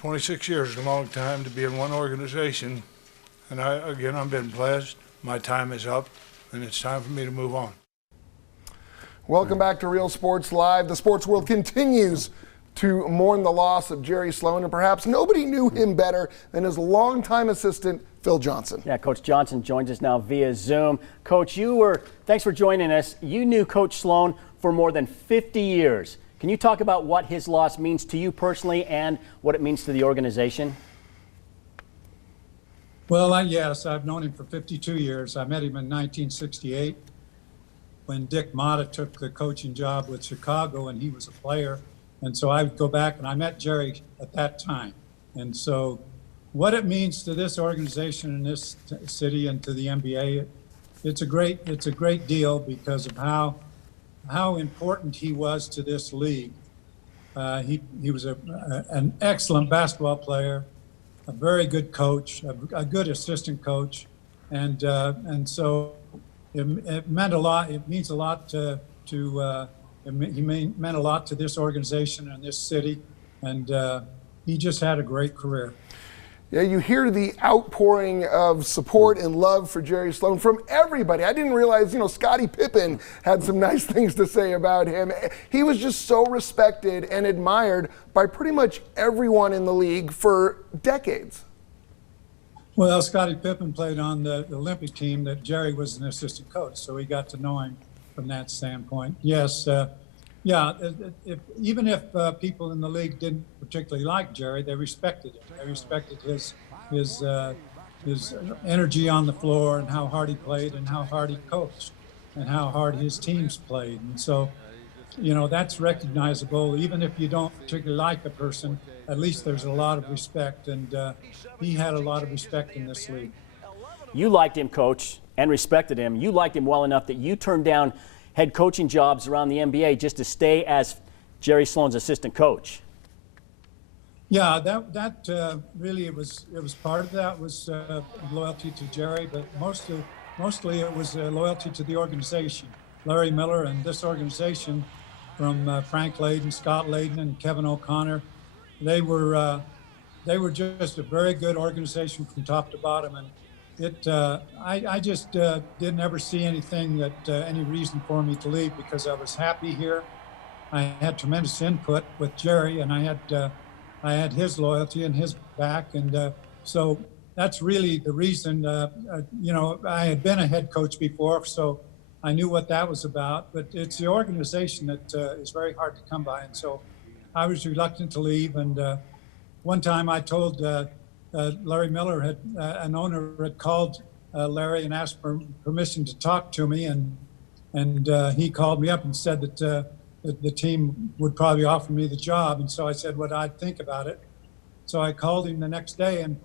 26 years is a long time to be in one organization. And I've been blessed. My time is up, and it's time for me to move on. Welcome back to Real Sports Live. The sports world continues to mourn the loss of Jerry Sloan, and perhaps nobody knew him better than his longtime assistant, Phil Johnson. Yeah, Coach Johnson joins us now via Zoom. Coach, thanks for joining us. You knew Coach Sloan for more than 50 years. Can you talk about what his loss means to you personally and what it means to the organization? Well, yes, I've known him for 52 years. I met him in 1968 when Dick Motta took the coaching job with Chicago and he was a player. And so I would go back and I met Jerry at that time. And so what it means to this organization and this city and to the NBA, it's a great deal because of how important he was to this league. He was an excellent basketball player, a very good coach, a good assistant coach, and so it meant a lot. It means a lot he meant a lot to this organization and this city, and he just had a great career. Yeah, you hear the outpouring of support and love for Jerry Sloan from everybody. I didn't realize, Scottie Pippen had some nice things to say about him. He was just so respected and admired by pretty much everyone in the league for decades. Well, Scottie Pippen played on the Olympic team that Jerry was an assistant coach, so he got to know him from that standpoint. Yes, even if people in the league didn't particularly like Jerry, they respected him. They respected his energy on the floor and how hard he played and how hard he coached and how hard his teams played. And so, that's recognizable. Even if you don't particularly like a person, at least there's a lot of respect, and he had a lot of respect in this league. You liked him, Coach, and respected him. You liked him well enough that you turned down head coaching jobs around the NBA just to stay as Jerry Sloan's assistant coach. Yeah, that really it was part of that was loyalty to Jerry, but mostly it was loyalty to the organization. Larry Miller and this organization, from Frank Layden, Scott Layden, and Kevin O'Connor, they were just a very good organization from top to bottom, and I just didn't ever see anything that any reason for me to leave because I was happy here. I had tremendous input with Jerry, and I had his loyalty and his back, and so that's really the reason. I had been a head coach before, so I knew what that was about. But it's the organization that is very hard to come by, and so I was reluctant to leave. And one time I told Larry Miller, an owner had called Larry and asked for permission to talk to me, and he called me up and said that the team would probably offer me the job. And so I said what I'd think about it. So I called him the next day and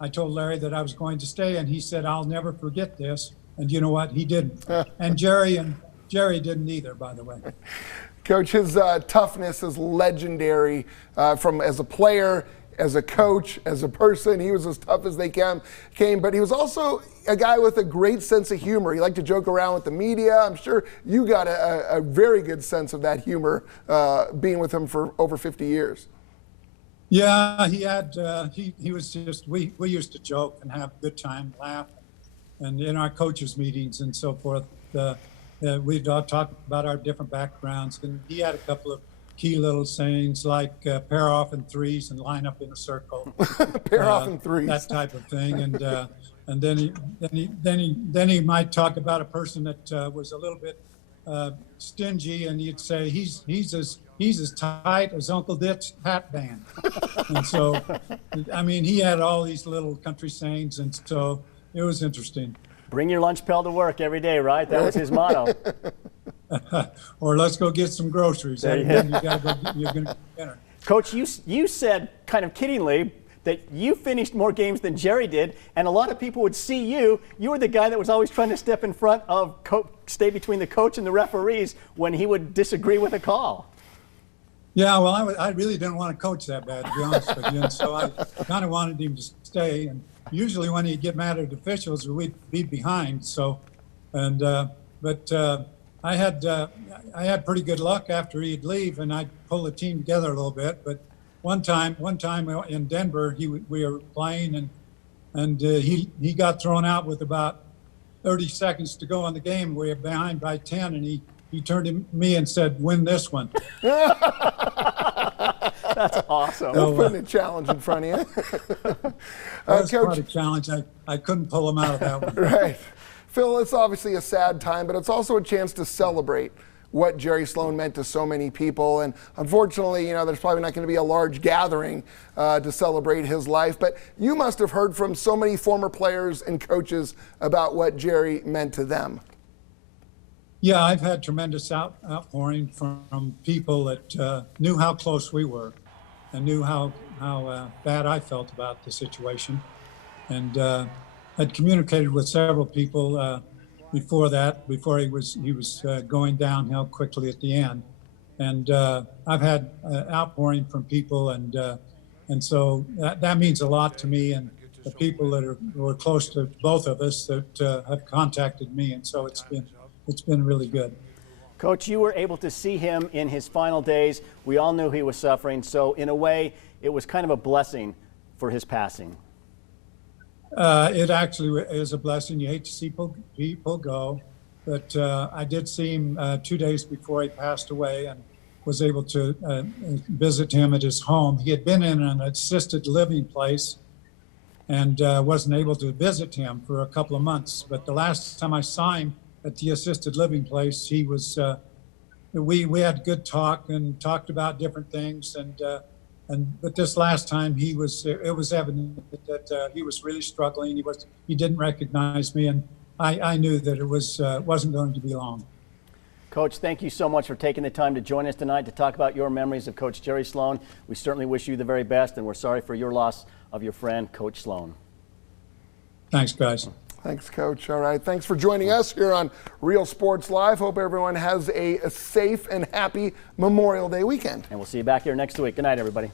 I told Larry that I was going to stay, and he said, "I'll never forget this." And you know what? He didn't. And Jerry didn't either, by the way. Coach, his toughness is legendary as a player, as a coach, as a person. He was as tough as they came, but he was also a guy with a great sense of humor. He liked to joke around with the media. I'm sure you got a very good sense of that humor being with him for over 50 years. Yeah, he had. He was just. We used to joke and have a good time, laugh, and in our coaches' meetings and so forth, we'd all talk about our different backgrounds. And he had a couple of key little sayings like pair off in threes and line up in a circle. Pair off in threes. That type of thing, and then he might talk about a person that was a little bit stingy, and you'd say he's as tight as Uncle Dick's hat band. And so, I mean, he had all these little country sayings, and so it was interesting. Bring your lunch pail to work every day, right? That was his motto. Or let's go get some groceries. You're going to get dinner. Coach, you said kind of kiddingly that you finished more games than Jerry did, and a lot of people would see you. You were the guy that was always trying to step in front of, stay between the coach and the referees when he would disagree with a call. Yeah, well, I really didn't want to coach that bad, to be honest with you, and so I kind of wanted him to stay. And usually when he'd get mad at officials, we'd be behind. So, but I had pretty good luck after he'd leave, and I'd pull the team together a little bit. But one time in Denver, we were playing, and he got thrown out with about 30 seconds to go on the game. We were behind by 10, and he turned to me and said, "Win this one." That's awesome. That's putting a challenge in front of you. That was Coach, quite a challenge. I couldn't pull him out of that one. right. Phil, it's obviously a sad time, but it's also a chance to celebrate what Jerry Sloan meant to so many people. And unfortunately, there's probably not going to be a large gathering to celebrate his life. But you must have heard from so many former players and coaches about what Jerry meant to them. Yeah, I've had tremendous outpouring from people that knew how close we were and knew how bad I felt about the situation. And had communicated with several people before he was going downhill quickly at the end. And I've had outpouring from people, and so that means a lot to me, and the people that were close to both of us that have contacted me, and so it's been really good. Coach, you were able to see him in his final days. We all knew he was suffering, so in a way, it was kind of a blessing for his passing. It actually is a blessing. You hate to see people go, but I did see him 2 days before he passed away and was able to visit him at his home. He had been in an assisted living place and wasn't able to visit him for a couple of months. But the last time I saw him at the assisted living place, he was. We had good talk and talked about different things, but this last time it was evident that he was really struggling. He didn't recognize me, and I knew that it wasn't going to be long. Coach, thank you so much for taking the time to join us tonight to talk about your memories of Coach Jerry Sloan. We certainly wish you the very best, and we're sorry for your loss of your friend, Coach Sloan. Thanks, guys. Thanks, Coach. All right. Thanks for joining us here on Real Sports Live. Hope everyone has a safe and happy Memorial Day weekend. And we'll see you back here next week. Good night, everybody.